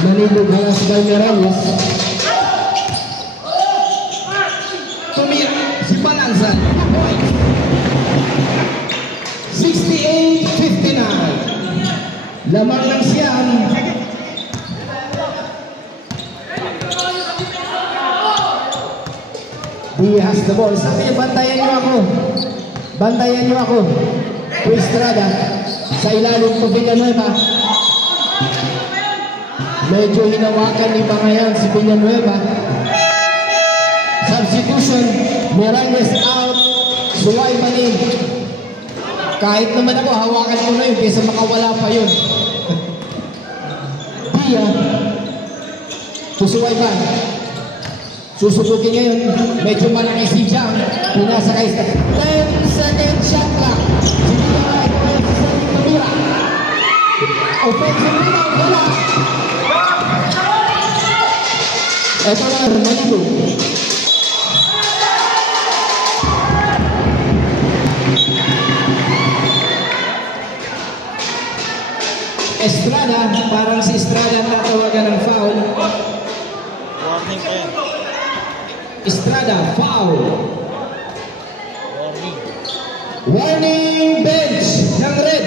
Manibog haras by Miranos. Tumira. Si Balanza. 68-59. Lamang ng siyam. Dia has the ball. Sabi niya, bantayan niyo ako. Bantayan niyo ako. To Estrada. Sa ilalim ko Villanueva. Medyo hinawakan ni Bangayan si Villanueva. Substitution. Mirandes out. Suway Manin. Kahit naman ako, hawakan ko na yun kaysa makawala pa yun. Dia. Susuway ba? Susubukin ngayon. Medyo malaki si Jam. Pinasa kay 10 second shot clock. Tumira. Offensive rebound. Wala. Ito na, Manibog. Estrada, parang si Estrada tatawagan ng foul. Warning pa yan. Estrada, foul. Warning. Warning bench ng red.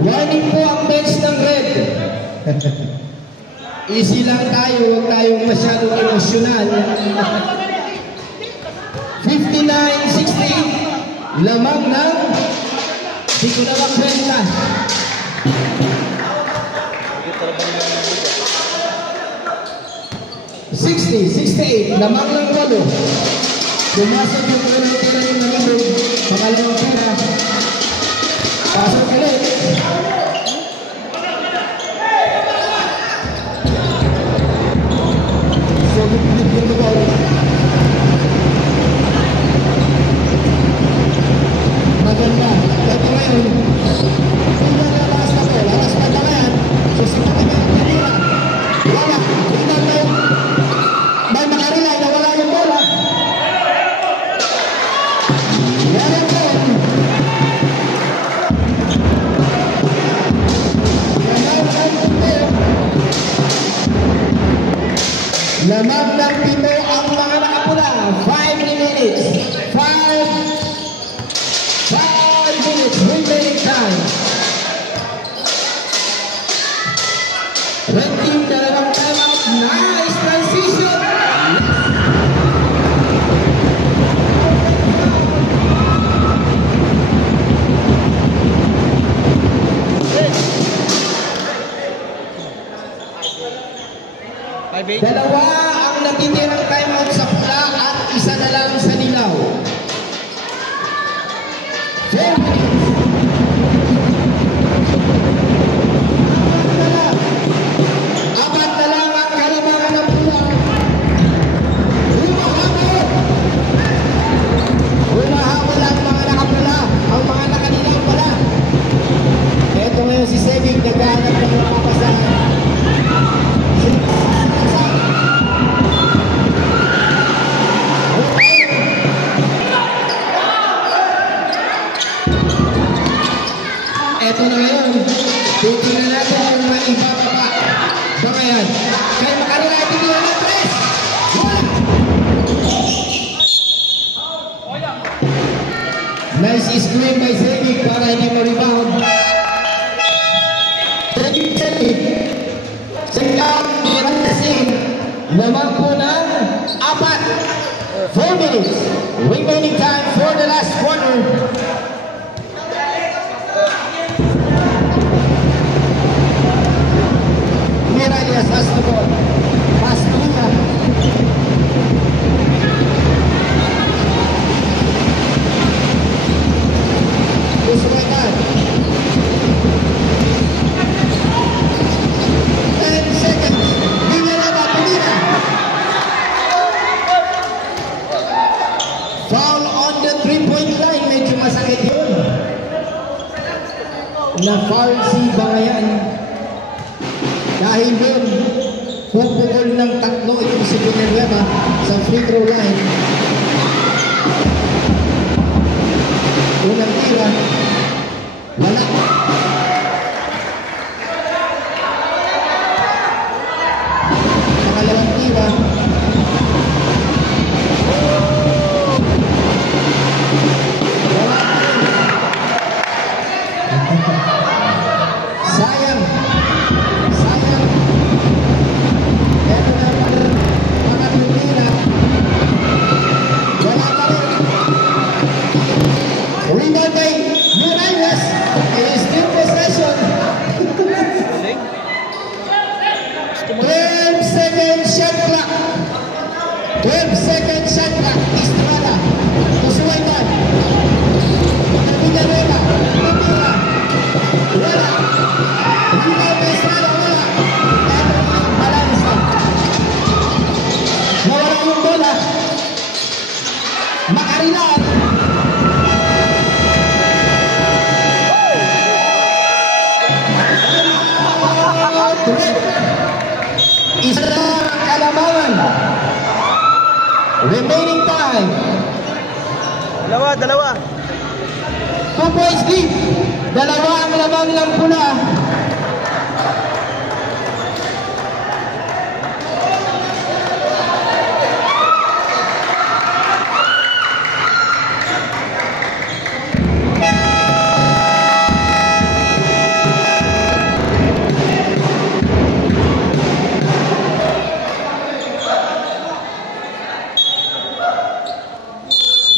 Warning po ang bench ng red. Easy lang tayo, huwag tayong masyadong emosyonal. 59-68. Lamang ng di ko na makwenta. 60-68. Lamang ng 8. Pumasok yung unang tira yung Manibog. Pangalawang tira. Pasok ulit. So, good yung ball. Maganda. Ito ngayon. Tingnan na lakas na po. Lakas pa na yan. Susunod na yung tira. Wala. Tingnan na yung may Macarilay na wala yung bola. Meron po. Lamang ng pito ang mga nakapula. 5 minutes. 5 minutes remaining time. Red team dalawang time out. Nice transition. 5-8. Dalawa ang natitirang timeout sa pula at isa na lang sa dilaw. 4 minutes. Apat na lang ang kalamangan ng pula. Humahabol ang mga nakapula, ang mga nakadilaw pala. Ito ngayon si Sebig, naghahanap ng mga papasahan. Ito na ngayon, titingnan natin kung may iba pa ba. Baka yan, kaya makarila ito nila ng 3. Nice screen by Sebig para hindi mo rebound. Sebig. Siyang Mirasin. Naman po ng 4 minutes. Remaining time for the last quarter. Miralles has the ball. Pass to Luna. Usuetan. 10 seconds. Vinalaba, Pulina. Foul on the 3-point line. Medyo masakit yun. Na-foul si Bangayan. Dahil yun, pupukol ng 3 ito si Vinalaba sa free throw line. Unang tira. Wala. Pangalawang tira. Wala. Sayang. Sayang. Ito na pangatlong tira. Wala pa rin. Rebound by Miralles. It is still possession. 12 seconds shot clock. 12 seconds shot clock. Estrada. Usuetan. Vinalaba. Pumila. Wala. Rebound by Estrada. Wala. Ito ang balansa. Nawala yung bola. Makarilan. Isa kalamangan. Remaining time. Dalawa. 2 points lead. Dalawa ang lamang ng pula.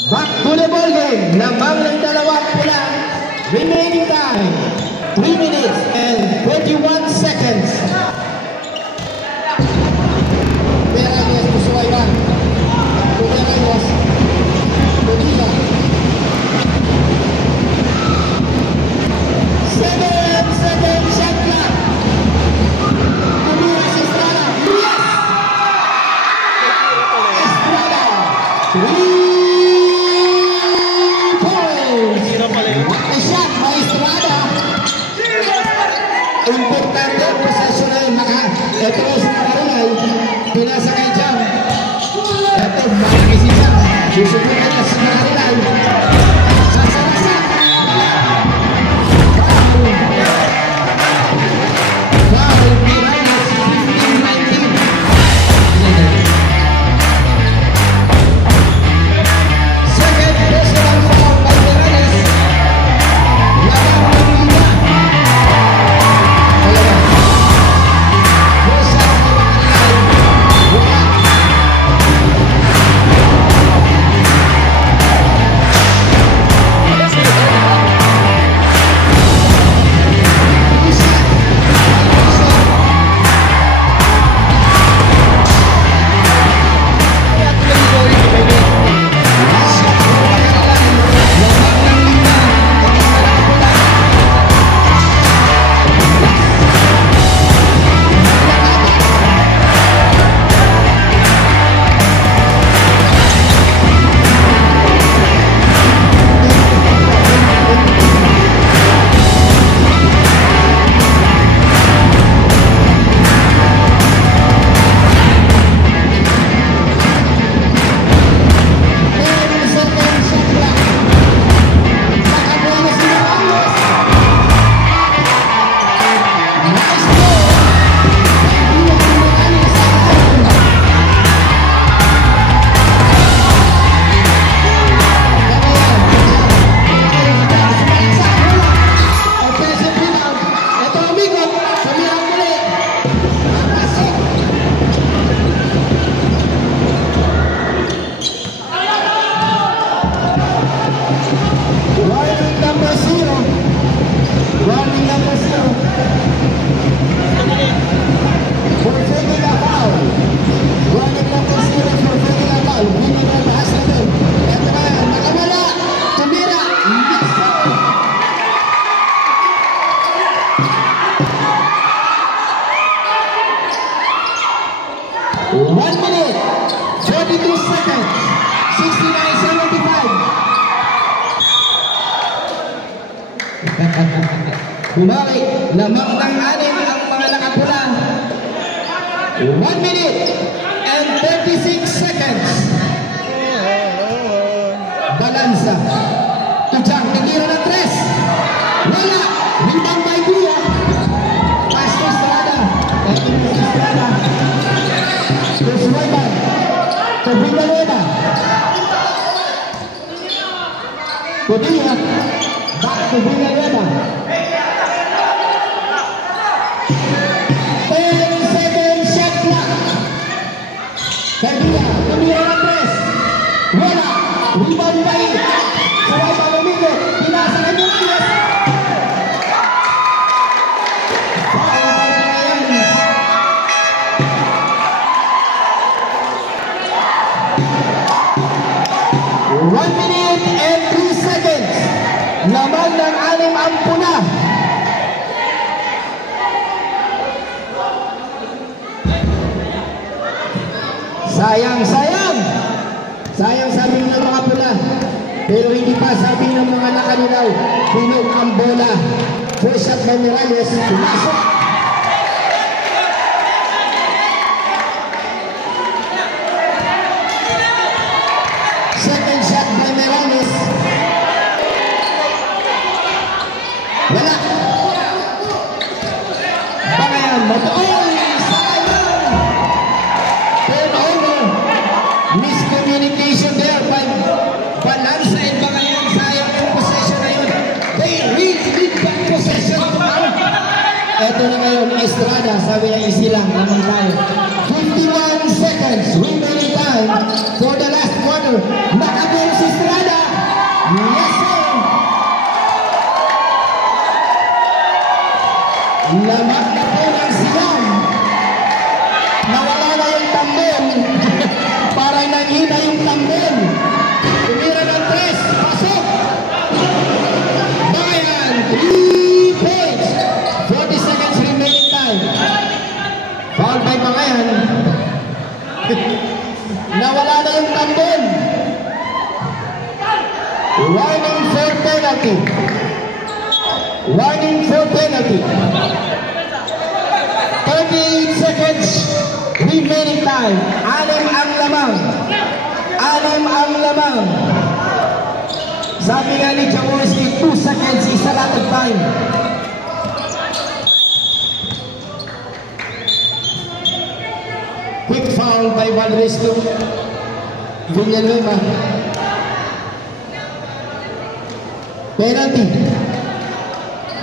Back to the ball game. Lamang ng dalawang pula. Remaining time 3 minutes and 21 seconds. Miralles to Suayban. To Miralles. To Dila. 7 seconds shot clock. Tumiras Estrada. Yes! Estrada. 3 shot by Estrada. Importante ang possession na yun. 1 minute, 42 seconds, 69.75. Bumalik, lamang ng 6 ang mga nakapula. 1 minute and 36 seconds. Balansa. Tujang, titira ng 3. Wala. Rebound by Dia. Pass to Estrada. Estrada. To Sulaiman. To Villanueva. To Dia. Back to Villanueva. 10 seconds shot clock. Dia. Tumira ng 3. Wala. Rebound by Sulaiman Domingo. Pinasa ng Domingo. Naman ng 6 ang puna. Sayang, sayang. Sayang sabi ng mga pula. Pero hindi pa sabi ng mga nakanilaw. Pinog ang bola. First shot by Miralles. Pumasok. Second shot by Miralles. Wala. Bangayan, matuloy. Sayang. Turnover. Miscommunication there by Balansa and Bangayan. Sayang yung possession na yun. They really need that possession. Ito na ngayon, Estrada. Sabi na easy lang. Naman tayo. 51 seconds. Remaining time for the last quarter. Nakabong si Estrada. Yes, sir. Lamang na po ng Siam. Nawala na yung tambel. Parang nanghina yung tambel. Tumira ng 3. Pasok. Bayan. 3 points. 40 seconds remaining time. Foul by Bangayan. Nawala na yung tambel. Warning for penalty. Warning for penalty. 38 seconds remaining time. 6 ang lamang. 6 ang lamang. Sabi nga ni Jaworski, 2 seconds is a lot of time. Quick foul by Valresto. Villanueva. Penalty.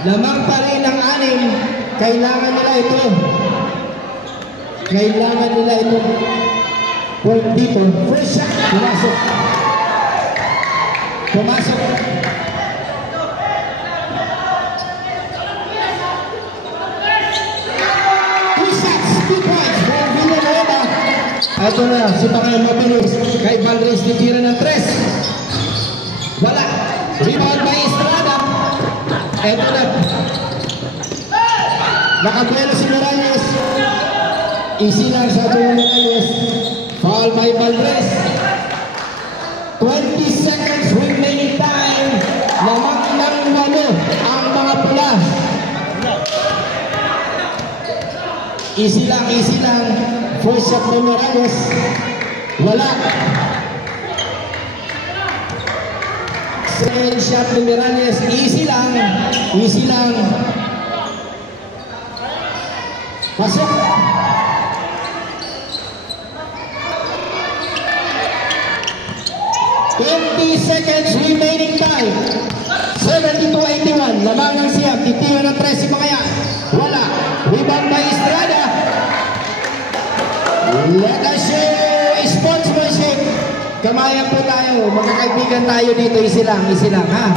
Lamang pa rin ang 6. Kailangan nila ito. Kailangan nila ito. Point dito. First shot. Pumasok. Pumasok. Two shots. 2 points. For Villanueva. Ito na. Si Bangayan mabilis. Kay Valres titira ng 3. Wala. Rebound by Estrada. Ito na. Nakabuelo si Miralles. Easy lang sa ating Miralles. Foul by Valres. 20 seconds remaining time. Lamang ng 8 ang mga pula. Easy lang, easy lang. First shot by Miralles. Wala. Second shot by Miralles. Easy lang. Easy lang. Pasok. Seconds remaining time. 72-81. Lamang ng Siam. Titira ng 3 si Bangayan. Wala. Rebound by Estrada. Let us show sportsmanship. Kamayan po tayo. Magkakaibigan tayo dito. Easy lang. Easy lang, ha?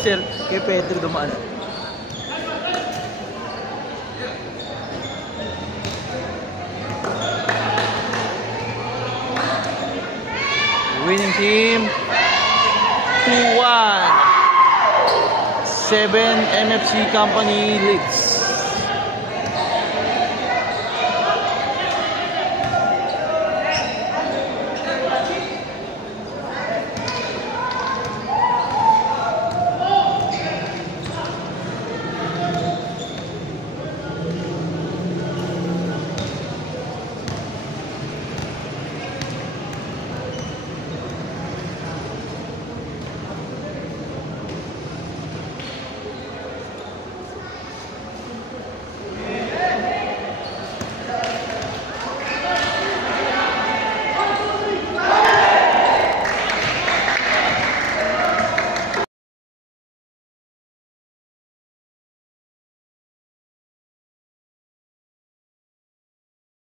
Sir, kay Pedro dumaan. Winning team 2-1. 7 MFC Company leads.